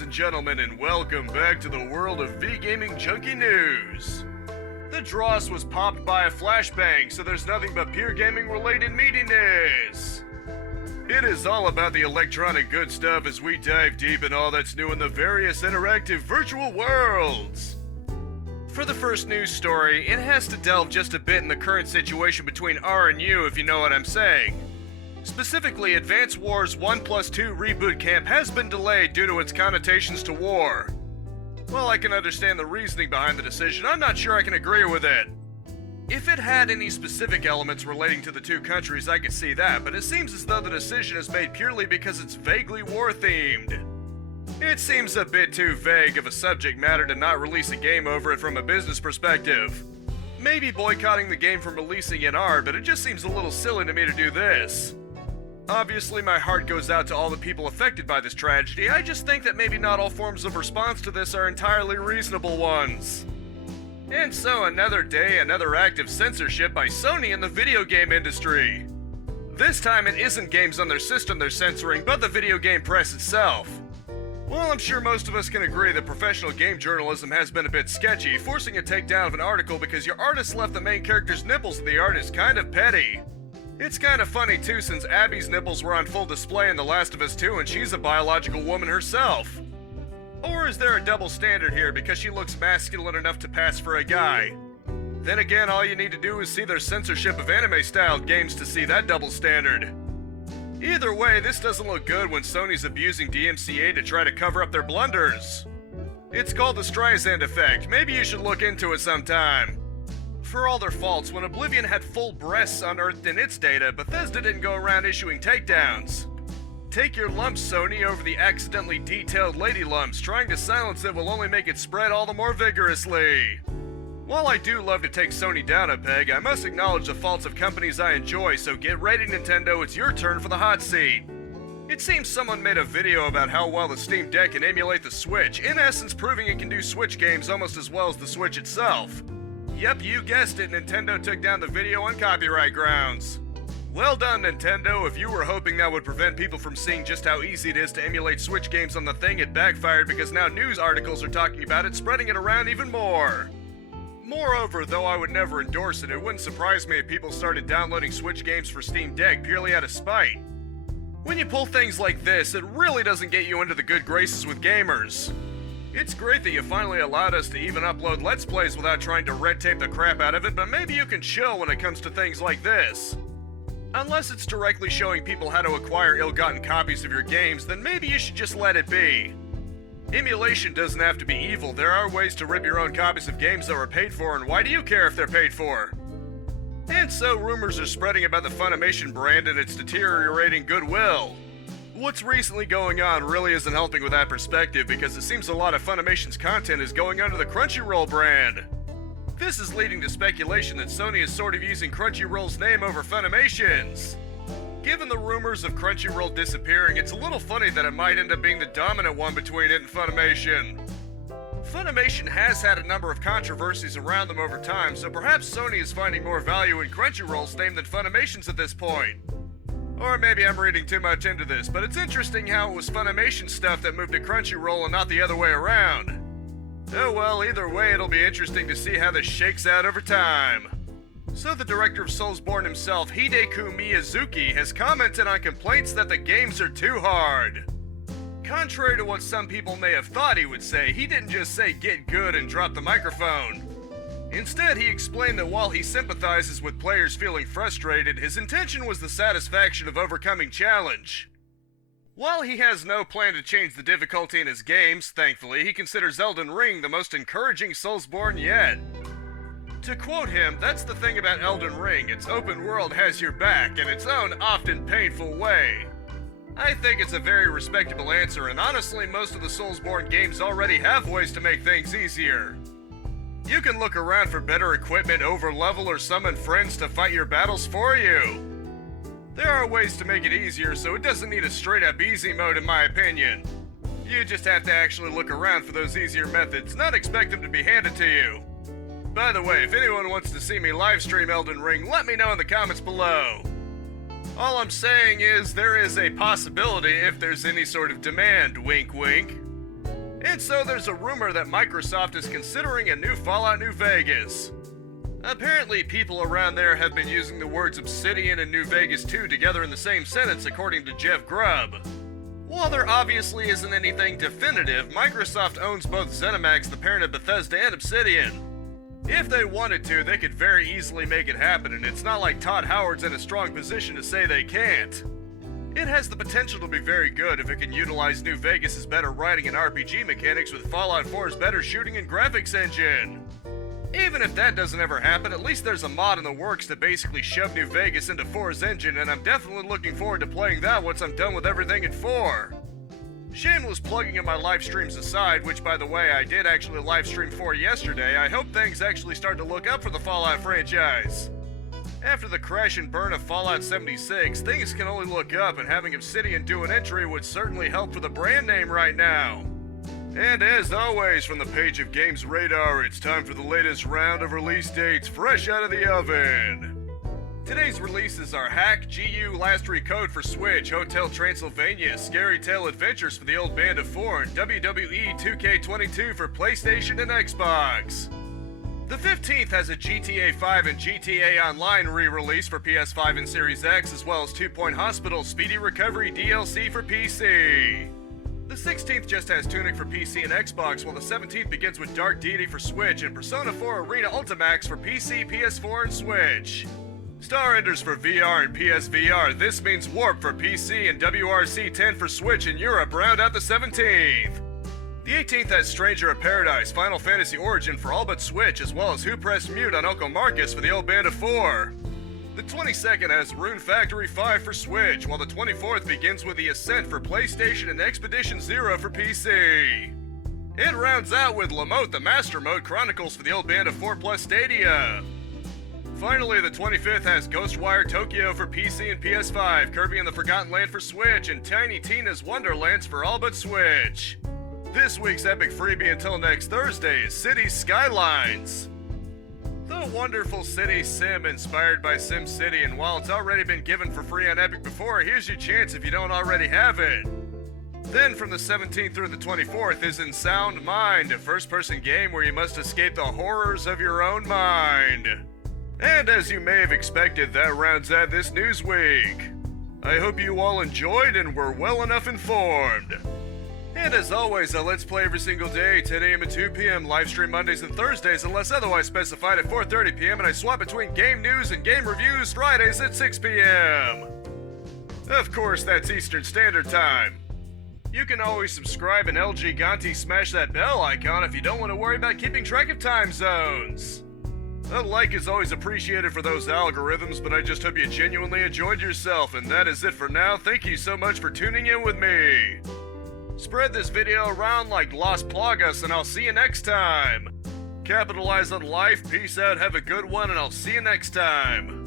ladies and gentlemen, and welcome back to the world of V-Gaming Junkie News. The dross was popped by a flashbang, so there's nothing but pure gaming-related meaty news. It is all about the electronic good stuff as we dive deep in all that's new in the various interactive virtual worlds. For the first news story, it has to delve just a bit in the current situation between R and U, if you know what I'm saying. Specifically, Advance War's Oneplus 2 reboot camp has been delayed due to its connotations to war. While I can understand the reasoning behind the decision, I'm not sure I can agree with it. If it had any specific elements relating to the two countries, I could see that, but it seems as though the decision is made purely because it's vaguely war-themed. It seems a bit too vague of a subject matter to not release a game over it from a business perspective. Maybe boycotting the game from releasing in R, but it just seems a little silly to me to do this. Obviously, my heart goes out to all the people affected by this tragedy. I just think that maybe not all forms of response to this are entirely reasonable ones. And so another day, another act of censorship by Sony in the video game industry. This time it isn't games on their system they're censoring, but the video game press itself. Well, I'm sure most of us can agree that professional game journalism has been a bit sketchy. Forcing a takedown of an article because your artist left the main character's nipples in the art is kind of petty. It's kind of funny too, since Abby's nipples were on full display in The Last of Us 2 and she's a biological woman herself. Or is there a double standard here because she looks masculine enough to pass for a guy? Then again, all you need to do is see their censorship of anime-styled games to see that double standard. Either way, this doesn't look good when Sony's abusing DMCA to try to cover up their blunders. It's called the Streisand effect. Maybe you should look into it sometime. For all their faults, when Oblivion had full breasts unearthed in its data, Bethesda didn't go around issuing takedowns. Take your lumps, Sony, over the accidentally detailed lady lumps. Trying to silence it will only make it spread all the more vigorously. While I do love to take Sony down a peg, I must acknowledge the faults of companies I enjoy, so get ready, Nintendo, it's your turn for the hot seat. It seems someone made a video about how well the Steam Deck can emulate the Switch, in essence proving it can do Switch games almost as well as the Switch itself. Yep, you guessed it, Nintendo took down the video on copyright grounds. Well done, Nintendo. If you were hoping that would prevent people from seeing just how easy it is to emulate Switch games on the thing, it backfired because now news articles are talking about it, spreading it around even more. Moreover, though I would never endorse it, it wouldn't surprise me if people started downloading Switch games for Steam Deck purely out of spite. When you pull things like this, it really doesn't get you into the good graces with gamers. It's great that you finally allowed us to even upload Let's Plays without trying to red tape the crap out of it, but maybe you can chill when it comes to things like this. Unless it's directly showing people how to acquire ill-gotten copies of your games, then maybe you should just let it be. Emulation doesn't have to be evil. There are ways to rip your own copies of games that were paid for, and why do you care if they're paid for? And so rumors are spreading about the Funimation brand and its deteriorating goodwill. What's recently going on really isn't helping with that perspective because it seems a lot of Funimation's content is going under the Crunchyroll brand. This is leading to speculation that Sony is sort of using Crunchyroll's name over Funimation's. Given the rumors of Crunchyroll disappearing, it's a little funny that it might end up being the dominant one between it and Funimation. Funimation has had a number of controversies around them over time, so perhaps Sony is finding more value in Crunchyroll's name than Funimation's at this point. Or maybe I'm reading too much into this, but it's interesting how it was Funimation stuff that moved to Crunchyroll and not the other way around. Oh well, either way it'll be interesting to see how this shakes out over time. So the director of Soulsborne himself, Hideki Miyazuki, has commented on complaints that the games are too hard. Contrary to what some people may have thought he would say, he didn't just say get good and drop the microphone. Instead, he explained that while he sympathizes with players feeling frustrated, his intention was the satisfaction of overcoming challenge. While he has no plan to change the difficulty in his games, thankfully, he considers Elden Ring the most encouraging Soulsborne yet. To quote him, that's the thing about Elden Ring, its open world has your back in its own often painful way. I think it's a very respectable answer, and honestly, most of the Soulsborne games already have ways to make things easier. You can look around for better equipment, overlevel, or summon friends to fight your battles for you. There are ways to make it easier, so it doesn't need a straight-up easy mode in my opinion. You just have to actually look around for those easier methods, not expect them to be handed to you. By the way, if anyone wants to see me livestream Elden Ring, let me know in the comments below. All I'm saying is there is a possibility if there's any sort of demand, wink wink. And so there's a rumor that Microsoft is considering a new Fallout New Vegas. Apparently, people around there have been using the words Obsidian and New Vegas 2 together in the same sentence, according to Jeff Grubb. While there obviously isn't anything definitive, Microsoft owns both ZeniMax, the parent of Bethesda, and Obsidian. If they wanted to, they could very easily make it happen, and it's not like Todd Howard's in a strong position to say they can't. It has the potential to be very good if it can utilize New Vegas' better writing and RPG mechanics with Fallout 4's better shooting and graphics engine. Even if that doesn't ever happen, at least there's a mod in the works to basically shove New Vegas into 4's engine, and I'm definitely looking forward to playing that once I'm done with everything in 4. Shameless plugging of my live streams aside, which by the way I did actually live stream 4 yesterday, I hope things actually start to look up for the Fallout franchise. After the crash and burn of Fallout 76, things can only look up, and having Obsidian do an entry would certainly help for the brand name right now. And as always, from the page of Games Radar, it's time for the latest round of release dates fresh out of the oven. Today's releases are Hack, GU Last Recode for Switch, Hotel Transylvania, Scary Tale Adventures for the Old Band of 4, and WWE 2K22 for PlayStation and Xbox. The 15th has a GTA 5 and GTA Online re-release for PS5 and Series X, as well as 2 Point Hospital Speedy Recovery DLC for PC. The 16th just has Tunic for PC and Xbox, while the 17th begins with Dark Deity for Switch and Persona 4 Arena Ultimax for PC, PS4, and Switch. Star Enders for VR and PSVR, This Means Warp for PC, and WRC 10 for Switch in Europe round out the 17th. The 18th has Stranger of Paradise, Final Fantasy Origin for all but Switch, as well as Who Pressed Mute on Uncle Marcus for the Old Band of 4. The 22nd has Rune Factory 5 for Switch, while the 24th begins with The Ascent for PlayStation and Expedition Zero for PC. It rounds out with Lamote the Master Mode Chronicles for the Old Band of 4 plus Stadia. Finally, the 25th has Ghostwire Tokyo for PC and PS5, Kirby and the Forgotten Land for Switch, and Tiny Tina's Wonderlands for all but Switch. This week's epic freebie until next Thursday is Cities Skylines. The wonderful city sim inspired by SimCity, and while it's already been given for free on Epic before, here's your chance if you don't already have it. Then from the 17th through the 24th is In Sound Mind, a first-person game where you must escape the horrors of your own mind. And as you may have expected, that rounds out this news week. I hope you all enjoyed and were well enough informed. And as always, I Let's Play every single day, 10 a.m. and 2 p.m, live stream Mondays and Thursdays unless otherwise specified at 4:30 p.m, and I swap between game news and game reviews Fridays at 6 p.m. Of course, that's Eastern Standard Time. You can always subscribe and El Gigante smash that bell icon if you don't want to worry about keeping track of time zones. A like is always appreciated for those algorithms, but I just hope you genuinely enjoyed yourself, and that is it for now. Thank you so much for tuning in with me. Spread this video around like Las Plagas, and I'll see you next time. Capitalize on life, peace out, have a good one, and I'll see you next time.